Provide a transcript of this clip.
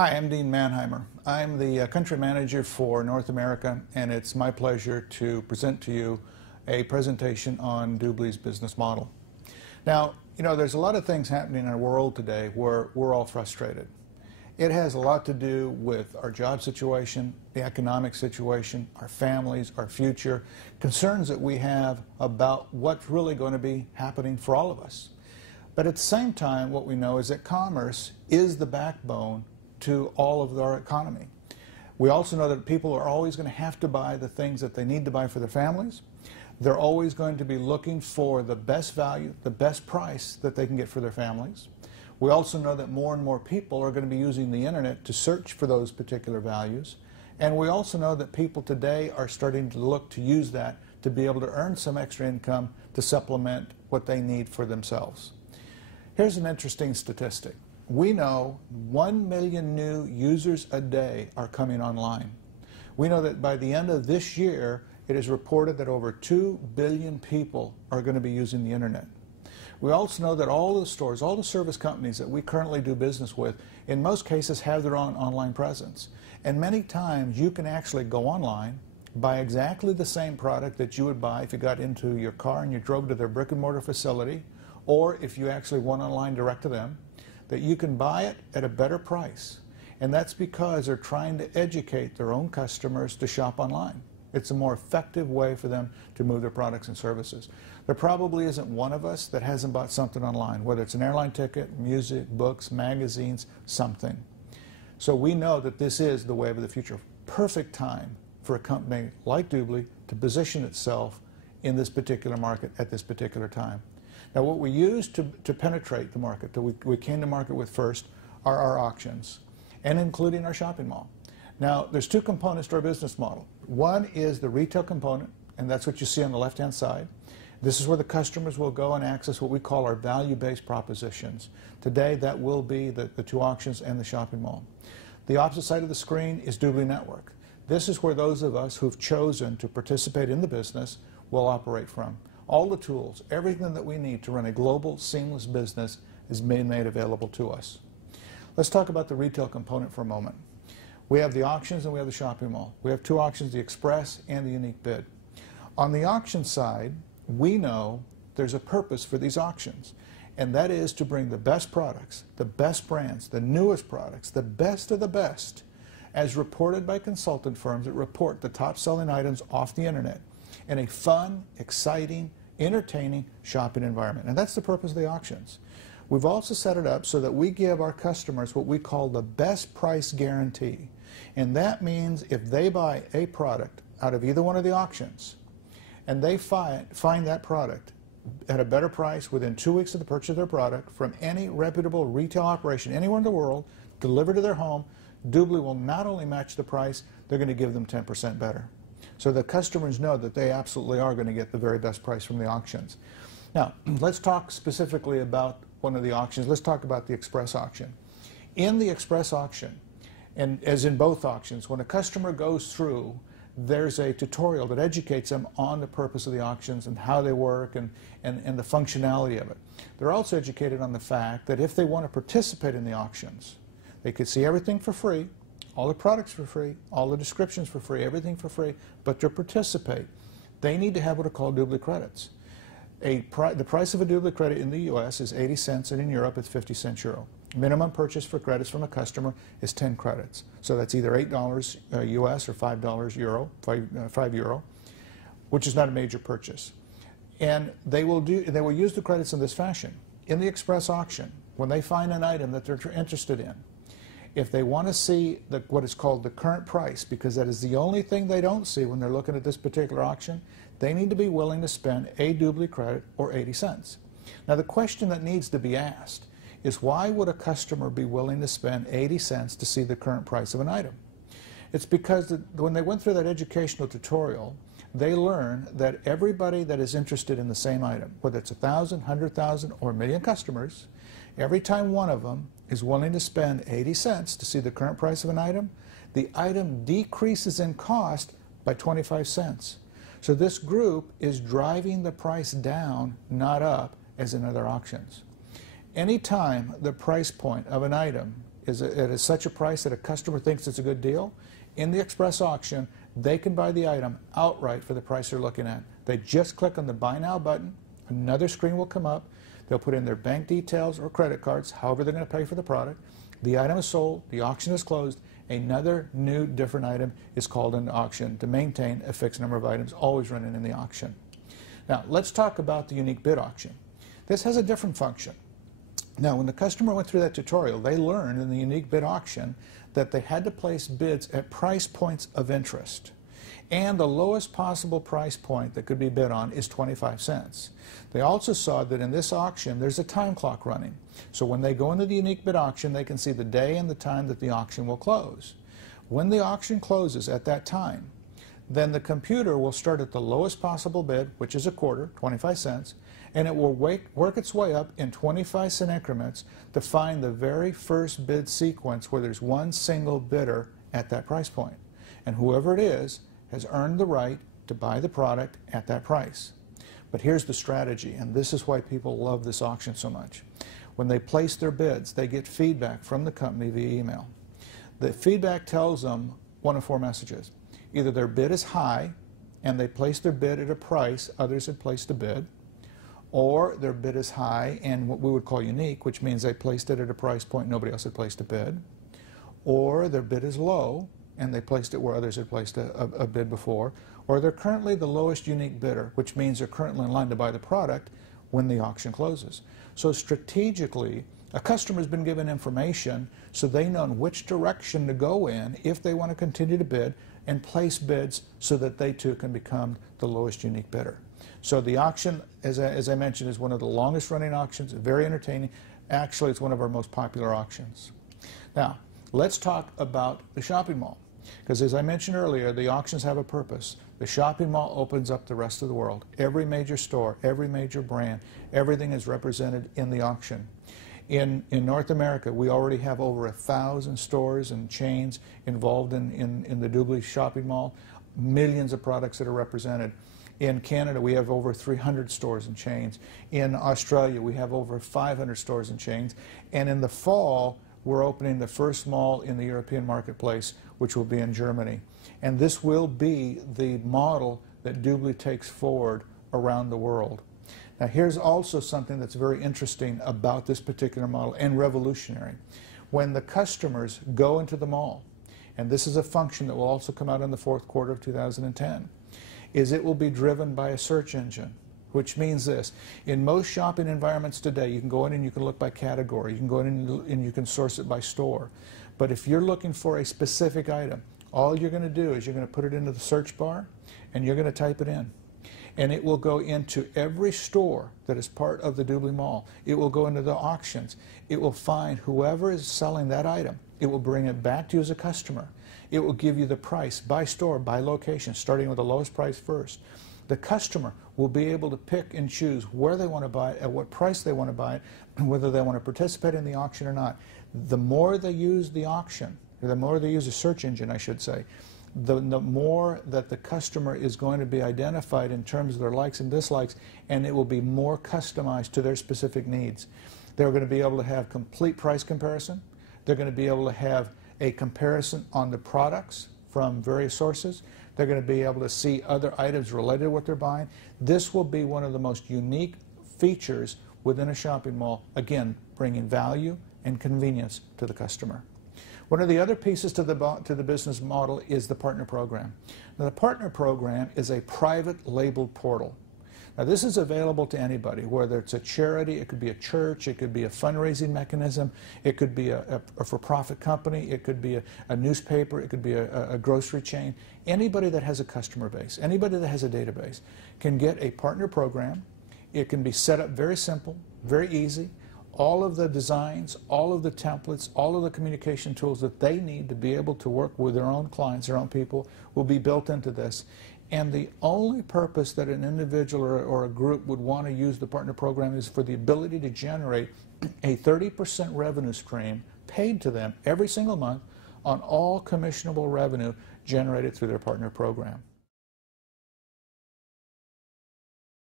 Hi, I'm Dean Mannheimer. I'm the country manager for North America, and it's my pleasure to present to you a presentation on DubLi's business model. Now, there's a lot of things happening in our world today where we're all frustrated. It has a lot to do with our job situation, the economic situation, our families, our future, concerns that we have about what's really going to be happening for all of us. But at the same time, what we know is that commerce is the backbone to all of our economy. We also know that people are always going to have to buy the things that they need to buy for their families. They're always going to be looking for the best value, the best price that they can get for their families. We also know that more and more people are going to be using the internet to search for those particular values. And we also know that people today are starting to look to use that to be able to earn some extra income to supplement what they need for themselves. Here's an interesting statistic. We know 1 million new users a day are coming online. We know that by the end of this year, it is reported that over 2 billion people are going to be using the internet. We also know that all the stores, all the service companies that we currently do business with, in most cases have their own online presence. And many times you can actually go online, buy exactly the same product that you would buy if you got into your car and you drove to their brick and mortar facility, or if you actually went online direct to them, that you can buy it at a better price. And that's because they're trying to educate their own customers to shop online. It's a more effective way for them to move their products and services. There probably isn't one of us that hasn't bought something online, whether it's an airline ticket, music, books, magazines, something. So we know that this is the wave of the future. Perfect time for a company like DubLi to position itself in this particular market at this particular time. Now, what we use to penetrate the market, that we came to market with first, are our auctions, and including our shopping mall. Now, there's two components to our business model. One is the retail component, and that's what you see on the left-hand side. This is where the customers will go and access what we call our value-based propositions. Today, that will be the two auctions and the shopping mall. The opposite side of the screen is DubLi Network. This is where those of us who've chosen to participate in the business will operate from. All the tools, everything that we need to run a global, seamless business is made available to us. Let's talk about the retail component for a moment. We have the auctions and we have the shopping mall. We have two auctions, the Express and the Unique Bid. On the auction side, we know there's a purpose for these auctions, and that is to bring the best products, the best brands, the newest products, the best of the best, as reported by consultant firms that report the top-selling items off the internet in a fun, exciting, entertaining shopping environment. And that's the purpose of the auctions. We've also set it up so that we give our customers what we call the best price guarantee. And that means if they buy a product out of either one of the auctions and they find that product at a better price within 2 weeks of the purchase of their product from any reputable retail operation anywhere in the world, delivered to their home, DubLi will not only match the price, they're going to give them 10% better. So the customers know that they absolutely are going to get the very best price from the auctions. Now, let's talk specifically about one of the auctions. Let's talk about the Express auction. In the Express auction, and as in both auctions, when a customer goes through, there's a tutorial that educates them on the purpose of the auctions and how they work and the functionality of it. They're also educated on the fact that if they want to participate in the auctions, they could see everything for free, all the products for free, all the descriptions for free, everything for free, but to participate, they need to have what are called DubLi credits. The price of a DubLi credit in the U.S. is 80 cents, and in Europe it's 50 cents euro. Minimum purchase for credits from a customer is 10 credits. So that's either $8 US or $5 euro, 5 euro, which is not a major purchase. And they will use the credits in this fashion. In the Express auction, when they find an item that they're interested in, if they want to see what is called the current price, because that is the only thing they don't see when they're looking at this particular auction, they need to be willing to spend a DubLi credit or 80 cents. Now, the question that needs to be asked is, why would a customer be willing to spend 80 cents to see the current price of an item? It's because when they went through that educational tutorial, they learn that everybody that is interested in the same item, whether it's 1,000, 100,000, or a million customers, every time one of them is willing to spend 80 cents to see the current price of an item, the item decreases in cost by 25 cents. So this group is driving the price down, not up, as in other auctions. Anytime the price point of an item is at such a price that a customer thinks it's a good deal, in the express auction, they can buy the item outright for the price they're looking at. They just click on the Buy Now button, another screen will come up, they'll put in their bank details or credit cards, however they're going to pay for the product, the item is sold, the auction is closed, another new different item is called into auction to maintain a fixed number of items always running in the auction. Now let's talk about the unique bid auction. This has a different function. Now when the customer went through that tutorial, they learned in the unique bid auction that they had to place bids at price points of interest. And the lowest possible price point that could be bid on is 25 cents. They also saw that in this auction there's a time clock running. So when they go into the unique bid auction, they can see the day and the time that the auction will close. When the auction closes at that time, then the computer will start at the lowest possible bid, which is a quarter, 25 cents, and it will work its way up in 25-cent increments to find the very first bid sequence where there's one single bidder at that price point. And whoever it is has earned the right to buy the product at that price. But here's the strategy, and this is why people love this auction so much. When they place their bids, they get feedback from the company via email. The feedback tells them one of four messages. Either their bid is high, and they placed their bid at a price others had placed a bid, or their bid is high and what we would call unique, which means they placed it at a price point nobody else had placed a bid, or their bid is low and they placed it where others had placed a bid before, or they're currently the lowest unique bidder, which means they're currently in line to buy the product when the auction closes. So strategically, a customer's been given information so they know in which direction to go in if they want to continue to bid and place bids so that they too can become the lowest unique bidder. So the auction, as I mentioned, is one of the longest running auctions, very entertaining. Actually, it's one of our most popular auctions. Now, let's talk about the shopping mall. Because as I mentioned earlier, the auctions have a purpose. The shopping mall opens up the rest of the world. Every major store, every major brand, everything is represented in the auction. In North America, we already have over 1,000 stores and chains involved in the DubLi shopping mall, millions of products that are represented. In Canada, we have over 300 stores and chains. In Australia, we have over 500 stores and chains. And in the fall, we're opening the first mall in the European marketplace, which will be in Germany. And this will be the model that DubLi takes forward around the world. Now, here's also something that's very interesting about this particular model and revolutionary. When the customers go into the mall, and this is a function that will also come out in the fourth quarter of 2010, is it will be driven by a search engine, which means this. In most shopping environments today, you can go in and you can look by category. You can go in and you can source it by store. But if you're looking for a specific item, all you're going to do is you're going to put it into the search bar and you're going to type it in. And it will go into every store that is part of the DubLi Mall. It will go into the auctions. It will find whoever is selling that item. It will bring it back to you as a customer. It will give you the price by store, by location, starting with the lowest price first. The customer will be able to pick and choose where they want to buy it, at what price they want to buy it, and whether they want to participate in the auction or not. The more they use the auction, or the more they use a search engine, I should say, the more that the customer is going to be identified in terms of their likes and dislikes, and it will be more customized to their specific needs. They're going to be able to have complete price comparison. They're going to be able to have a comparison on the products from various sources. They're going to be able to see other items related to what they're buying. This will be one of the most unique features within a shopping mall, again, bringing value and convenience to the customer. One of the other pieces to the business model is the partner program. Now, the partner program is a private labeled portal. Now, this is available to anybody, whether it's a charity, it could be a church, it could be a fundraising mechanism, it could be a for-profit company, it could be a newspaper, it could be a grocery chain. Anybody that has a customer base, anybody that has a database can get a partner program. It can be set up very simple, very easy. All of the designs, all of the templates, all of the communication tools that they need to be able to work with their own clients, their own people, will be built into this. And the only purpose that an individual or a group would want to use the partner program is for the ability to generate a 30% revenue stream paid to them every single month on all commissionable revenue generated through their partner program.